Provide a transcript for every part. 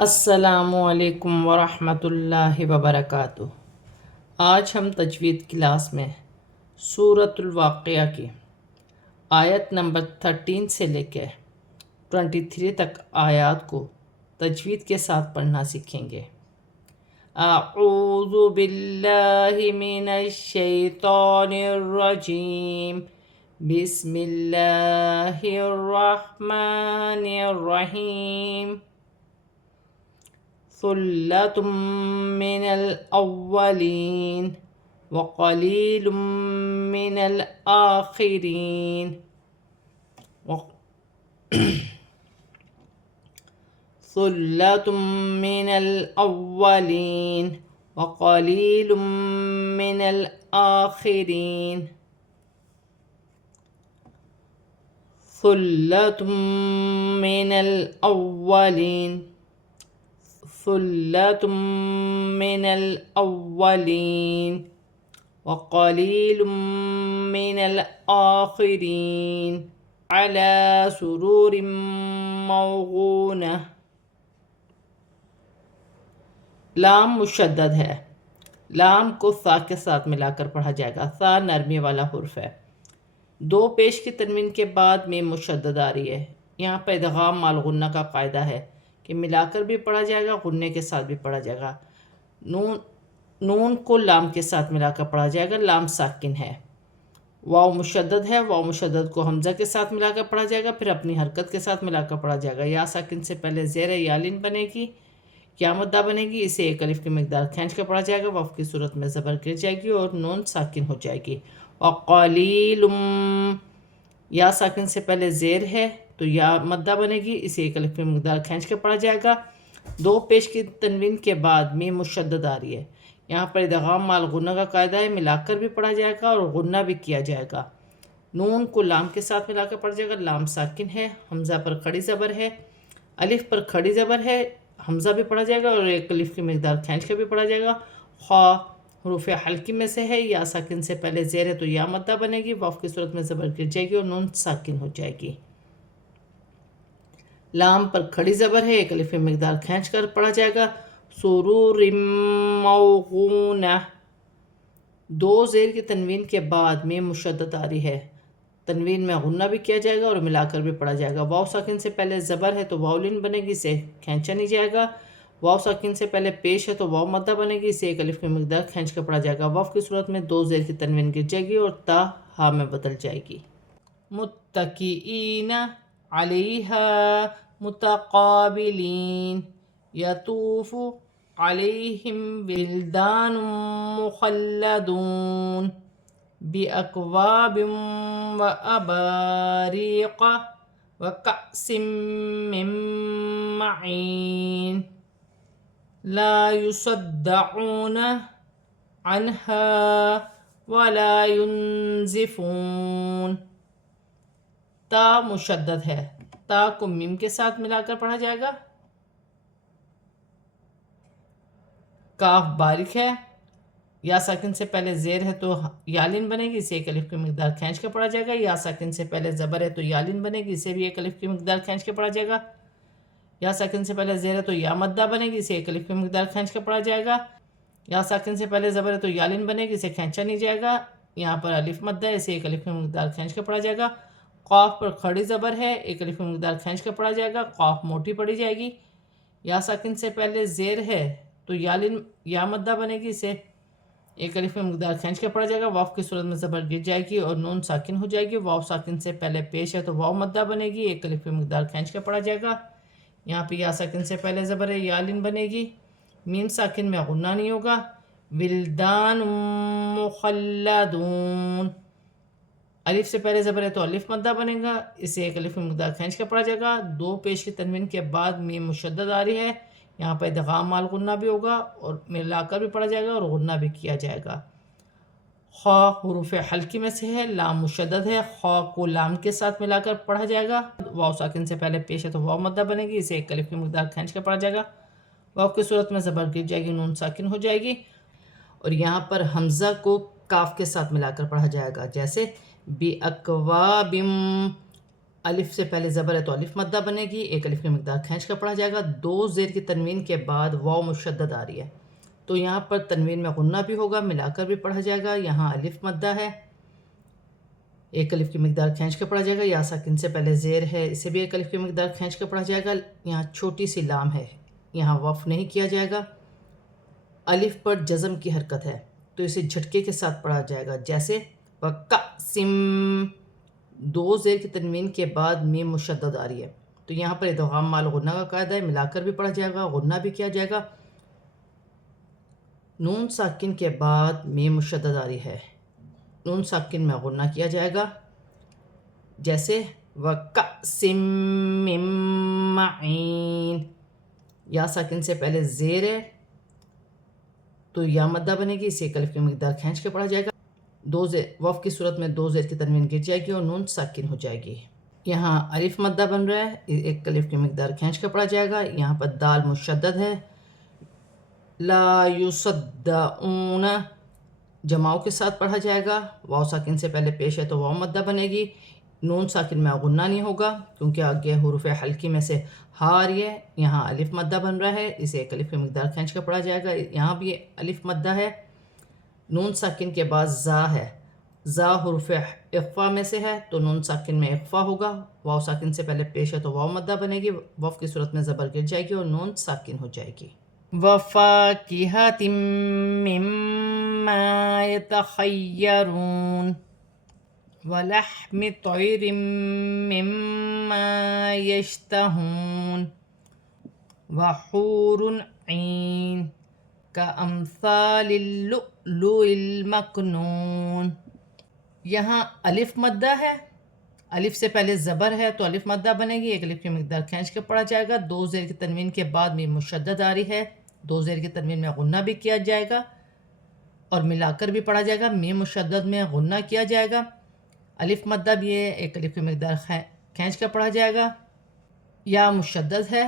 السلام علیکم ورحمۃ اللہ وبرکاتہ۔ آج ہم تجوید کلاس میں سورۃ الواقعہ کی آیت نمبر 13 سے لے کے 23 تک آیات کو تجوید کے ساتھ پڑھنا سیکھیں گے۔ اعوذ باللہ من الشیطان الرجیم، بسم اللہ الرحمن الرحیم۔ ثلۃ من الاولین وقلیل من الآخرین۔ ثلۃ من الاولین وقلیل من الآخرین۔ ثلۃ من الاولین ثلۃ من الاولین وقلیل من الآخرین علی سرور موضونہ۔ لام مشدد ہے، لام کو ثا کے ساتھ ملا کر پڑھا جائے گا۔ ثا نرمی والا حرف ہے، دو پیش کی تنوین کے بعد میم مشدد آ رہی ہے۔ یہاں پہ ادغام مع الغنہ کا قاعدہ ہے کہ ملا کر بھی پڑھا جائے گا، غنے کے ساتھ بھی پڑھا جائے گا۔ نون کو لام کے ساتھ ملا کر پڑھا جائے گا، لام ساکن ہے۔ واو مشدد ہے، واو مشدد کو حمزہ کے ساتھ ملا کر پڑھا جائے گا، پھر اپنی حرکت کے ساتھ ملا کر پڑھا جائے گا۔ یا ساکن سے پہلے زیر یالین بنے گی، یا مدہ بنے گی، اسے ایک الف کی مقدار کھینچ کر پڑھا جائے گا، واو کی صورت میں زبر گر جائے گی اور نون ساکن ہو جائے گی۔ وقلیل، یا ساکن سے پہلے زیر ہے تو یا مدہ بنے گی، اسے ایک الف کی مقدار کھینچ کے پڑھا جائے گا۔ دو پیش کی تنوین کے بعد میم مشدد آ رہی ہے، یہاں پر ادغام مع الغنہ کا قاعدہ ہے، ملا کر بھی پڑھا جائے گا اور غنہ بھی کیا جائے گا۔ نون کو لام کے ساتھ ملا کر پڑھا جائے گا، لام ساکن ہے، حمزہ پر کھڑی زبر ہے، الف پر کھڑی زبر ہے، حمزہ بھی پڑھا جائے گا اور ایک الف کی مقدار کھینچ کے بھی پڑھا جائے گا۔ خا حروف حلقی میں سے ہے، یا ساکن سے پہلے زیر ہے تو یا مدہ بنے گی، واو کی صورت میں زبر گر جائے گی اور نون ساکن ہو جائے گی۔ لام پر کھڑی زبر ہے، ایک الف مقدار کھینچ کر پڑھا جائے گا۔ سرور موضونہ، دو زیر کی تنوین کے بعد میم مشدد آ رہی ہے، تنوین میں غنہ بھی کیا جائے گا اور ملا کر بھی پڑھا جائے گا۔ واو ساکن سے پہلے زبر ہے تو واو لین بنے گی، اسے کھینچا نہیں جائے گا۔ واو ساکن سے پہلے پیش ہے تو واو مدہ بنے گی، اسے ایک الف کی مقدار کھینچ کر پڑھا جائے گا۔ واو کی صورت میں دو زیر کی تنوین گر جائے گی اور تا ہا میں بدل جائے گی۔ متکئین علیہا متقابلین، یطوف علیہم ولدان مخلدون بأکواب وأباریق وکأس من معین، لا یصدعون عنہا ولا ینزفون۔ تا مشدد ہے، تا کو میم کے ساتھ ملا کر پڑھا جائے گا۔ کاف باریک ہے، یا ساکن سے پہلے زیر ہے تو یالین بنے گی، اسے ایک الف کی مقدار کھینچ کے پڑھا جائے گا۔ یا ساکن سے پہلے زبر ہے تو یالین بنے گی، اسے بھی ایک الف کی مقدار کھینچ کے پڑھا جائے گا۔ یا ساکن سے پہلے زیر ہے تو یا مدہ بنے گی، اسے ایک الف کی مقدار کھینچ کے پڑھا جائے گا۔ یا ساکن سے پہلے زبر ہے تو یالین بنے گی، اسے کھینچا نہیں جائے گا، یہاں پر الف مدہ ہے، اسے ایک الف کی مقدار کھینچ کے پڑھا جائے گا۔ قاف پر کھڑی زبر ہے، ایک الف کی مقدار کھینچ کے پڑھا جائے گا، قاف موٹی پڑھی جائے گی۔ یا ساکن سے پہلے زیر ہے تو یالین یا مدہ بنے گی، اسے ایک الف کی مقدار کھینچ کے پڑھا جائے گا، واو کی صورت میں زبر گر جائے گی اور نون ساکن ہو جائے گی۔ واو ساکن سے پہلے پیش ہے تو واو مدہ بنے گی، ایک الف کی مقدار کھینچ کے پڑھا جائے گا۔ یہاں پہ یا ساکن سے پہلے زبر ہے، یالین بنے گی، میم ساکن میں غنہ نہیں ہوگا۔ ولدان مخلدون، الف سے پہلے زبر ہے تو الف مدہ بنے گا، اسے ایک الف کی مقدار کھینچ کے پڑھا جائے گا۔ دو پیش کی تنوین کے بعد میم مشدد آ رہی ہے، یہاں پہ ادغام مع الغنہ بھی ہوگا اور ملا کر بھی پڑھا جائے گا اور غنہ بھی کیا جائے گا۔ خا حروف حلقی میں سے ہے، لام مشدد ہے، خا کو لام کے ساتھ ملا کر پڑھا جائے گا۔ واو ساکن سے پہلے پیش ہے تو واو مدہ بنے گی، اسے ایک الف کی مقدار کھینچ کے پڑھا جائے گا، واو کی صورت میں زبر گر جائے گی، نون ساکن ہو جائے گی۔ اور یہاں پر حمزہ کو کاف کے ساتھ ملا کر پڑھا جائے گا، جیسے بِأَكْوَابٍ، الف سے پہلے زبر ہے تو الف مدہ بنے گی، ایک الف کی مقدار کھینچ کر پڑھا جائے گا. دو زیر کی تنوین کے بعد واو مشدد آ رہی ہے تو یہاں پر تنوین میں غنہ بھی ہوگا، ملا کر بھی پڑھا جائے گا. یہاں الف مدہ ہے، ایک الف کی مقدار کھینچ کر پڑھا جائے گا. یا ساکن سے پہلے زیر ہے، اسے بھی ایک الف کی مقدار کھینچ کر پڑھا جائے گا. یہاں چھوٹی سی لام ہے، یہاں وقف نہیں کیا جائے گا. الف پر جزم کی حرکت ہے تو اسے جھٹکے کے ساتھ پڑھا جائے گا، جیسے وَقَسِم. دو زیر کی تنوین کے بعد میم مشدد آ رہی ہے تو یہاں پر ادغام مال غنہ کا قاعدہ ہے، ملا کر بھی پڑھا جائے گا، غنہ بھی کیا جائے گا. نون ساکن کے بعد میم مشدد آ رہی ہے، نون ساکن میں غنہ کیا جائے گا، جیسے وَقَسِم مِّن مَّعِین. یا ساکن سے پہلے زیر ہے تو یا مدہ بنے گی، اسے ایک الف کی مقدار کھینچ کے پڑھا جائے گا. دو زیر وقف کی صورت میں دو زیر کی تنوین گر جائے گی اور نون ساکن ہو جائے گی. یہاں الف مدہ بن رہا ہے، ایک الف کی مقدار کھینچ کے پڑھا جائے گا. یہاں پر دال مشدد ہے، لا یصدعون جماؤ کے ساتھ پڑھا جائے گا. واو ساکن سے پہلے پیش ہے تو واو مدہ بنے گی. نون ساکن میں غنہ نہیں ہوگا کیونکہ آگے حروف حلقی میں سے ہا آ رہی ہے. یہاں الف مدہ بن رہا ہے، اسے ایک الف کی مقدار کھینچ کر پڑھا جائے گا. یہاں بھی الف مدہ ہے. نون ساکن کے بعد زا ہے، زا حروف اخفا میں سے ہے تو نون ساکن میں اخفا ہوگا. واو ساکن سے پہلے پیش ہے تو واو مدہ بنے گی، وقف کی صورت میں زبر گر جائے گی اور نون ساکن ہو جائے گی. وَفَاكِهَةٍ مِّمَّا يَتَخَيَّرُونَ وَلَحْمِ طَيْرٍ مِّمَّا يَشْتَهُونَ وَحُورٌ عِينٌ كَأَمْثَالِ اللُّؤْلُؤِ الْمَكْنُونِ. یہاں الف مدہ ہے، الف سے پہلے زبر ہے تو الف مدہ بنے گی، ایک الف کی مقدار کھینچ کے پڑھا جائے گا. دو زیر کی تنوین کے بعد میم مشدد آ رہی ہے، دو زیر کی تنوین میں غنہ بھی کیا جائے گا اور ملا کر بھی پڑھا جائے گا. میم مشدد میں غنہ کیا جائے گا، الف مدہ بھی ہے، ایک الف کی مقدار کھینچ کر پڑھا جائے گا. یا مشدد ہے،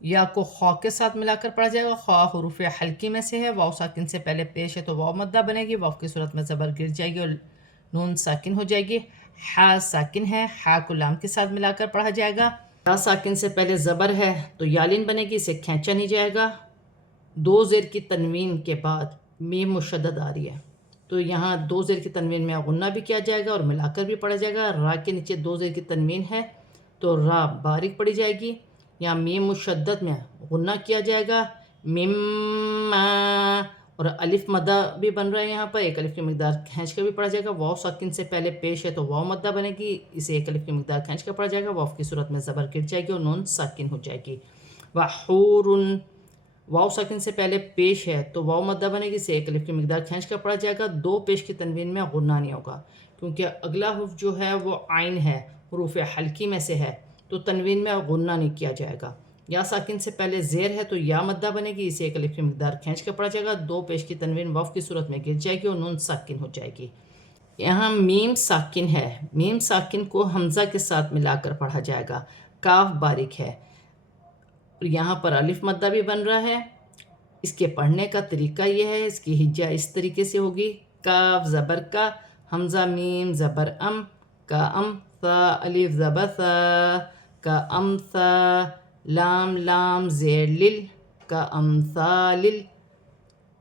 یا کو خا کے ساتھ ملا کر پڑھا جائے گا. خا حروف حلقی میں سے ہے، واو ساکن سے پہلے پیش ہے تو واو مدہ بنے گی، وقف کی صورت میں زبر گر جائے گی اور نون ساکن ہو جائے گی. ہا ساکن ہے، ہا کو لام کے ساتھ ملا کر پڑھا جائے گا. یا ساکن سے پہلے زبر ہے تو یالین بنے گی، اسے کھینچا نہیں جائے گا. دو زیر کی تنوین کے بعد میم مشدد آ رہی ہے تو یہاں دو زیر کی تنوین میں غنہ بھی کیا جائے گا اور ملا کر بھی پڑھا جائے گا. را کے نیچے دو زیر کی تنوین ہے تو را باریک پڑھی جائے گی. یہاں میم مشدد میں غنہ کیا جائے گا، مما، اور الف مدہ بھی بن رہا ہے. یہاں پر ایک الف کی مقدار کھینچ کر بھی پڑھا جائے گا. واو ساکن سے پہلے پیش ہے تو واو مدہ بنے گی، اسے ایک الف کی مقدار کھینچ کر پڑھا جائے گا، واو کی صورت میں زبر گر جائے گی اور نون ساکن ہو جائے گی. وحورن، واو ساکن سے پہلے پیش ہے تو واو مدہ بنے گی، اسے ایک الف کی مقدار کھینچ کر پڑھا جائے گا. دو پیش کی تنوین میں غنہ نہیں ہوگا کیونکہ اگلا حرف جو ہے وہ عین ہے، حروف حلقی میں سے ہے تو تنوین میں غنہ نہیں کیا جائے گا. یا ساکن سے پہلے زیر ہے تو یا مدہ بنے گی، اسے ایک الف کی مقدار کھینچ کر پڑھا جائے گا. دو پیش کی تنوین واو کی صورت میں گر جائے گی اور نون ساکن ہو جائے گی. یہاں میم ساکن ہے، میم ساکن کو حمزہ کے ساتھ ملا کر پڑھا جائے گا. کاف باریک ہے، یہاں پر الف مدہ بھی بن رہا ہے. اس کے پڑھنے کا طریقہ یہ ہے، اس کی ہجہ اس طریقے سے ہوگی: کاف زبر کا، حمزہ میم زبر ام، کا ام، ثا الف زبر ثا، کا ام ثا، لام لام زیر لل، کا امثال.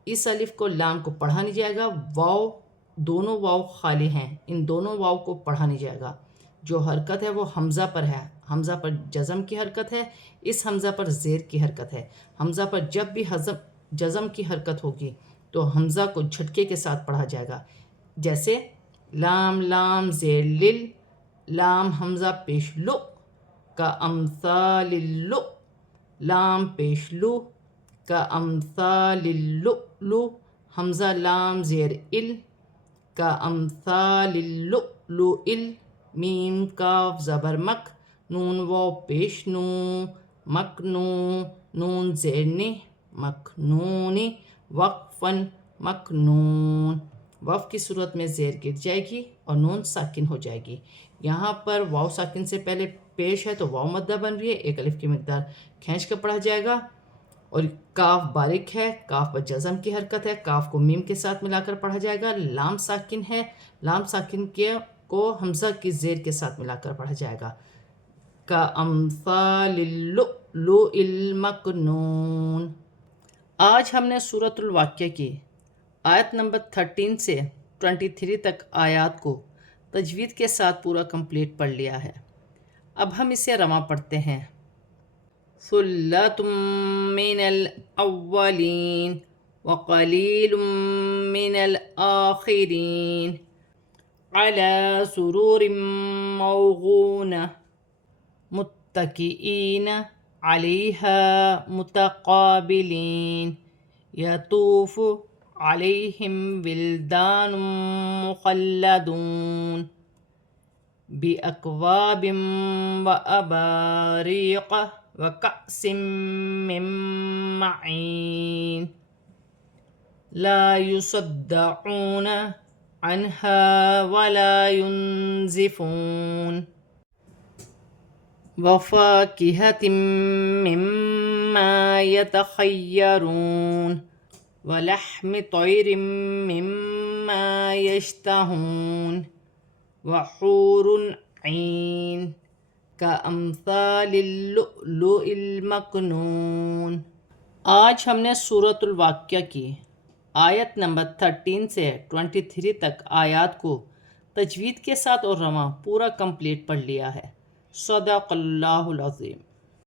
اس الف کو لام کو پڑھا نہیں جائے گا. واو، دونوں واو خالی ہیں، ان دونوں واو کو پڑھا نہیں جائے گا. جو حرکت ہے وہ حمزہ پر ہے، حمزہ پر جزم کی حرکت ہے، اس حمزہ پر زیر کی حرکت ہے. حمزہ پر جب بھی جزم کی حرکت ہوگی تو حمزہ کو جھٹکے کے ساتھ پڑھا جائے گا، جیسے لام لام زیر لل، لام حمزہ پیش لو، کا امثال اللؤ، لام پیش لو، کا امثال اللؤلؤ، حمزہ لام زیر ال، کا امثال اللؤلؤ. میم کاف زبر مک، نون واو پیش نو، مکنو، نون زیر نی، مکنونی، وقفن، مکنون. وقف کی صورت میں زیر گر جائے گی اور نون ساکن ہو جائے گی. یہاں پر واو ساکن سے پہلے پیش ہے تو واو مدہ بن رہی ہے، ایک الف کی مقدار کھینچ کر پڑھا جائے گا. اور کاف باریک ہے، کاف پر جزم کی حرکت ہے، کاف کو میم کے ساتھ ملا کر پڑھا جائے گا. لام ساکن ہے، لام ساکن کے کو حمزہ کی زیر کے ساتھ ملا کر پڑھا جائے گا. کا امثال اللؤلؤ المکنون. آج ہم نے سورۃ الواقعہ کی آیت نمبر 13 سے 23 تک آیات کو تجوید کے ساتھ پورا کمپلیٹ پڑھ لیا ہے. اب ہم اسے رواں پڑھتے ہیں. ثلۃ من الاولین وقلیل من الآخرین علی سرور موضونہ متکئین علیہا متقابلین یطوف علیہم ولدان مخلدون بأکواب وأباریق وکأس من معین لا یصدعون عنہا ولا ینزفون وفاکہۃ مما یتخیرون ولحم طیر مما یشتہون وحور عین کامثال اللؤلؤ المکنون. آج ہم نے سورۃ الواقعہ کی آیت نمبر 13 سے 23 تک آیات کو تجوید کے ساتھ اور رواں پورا کمپلیٹ پڑھ لیا ہے. صدق اللہ العظیم.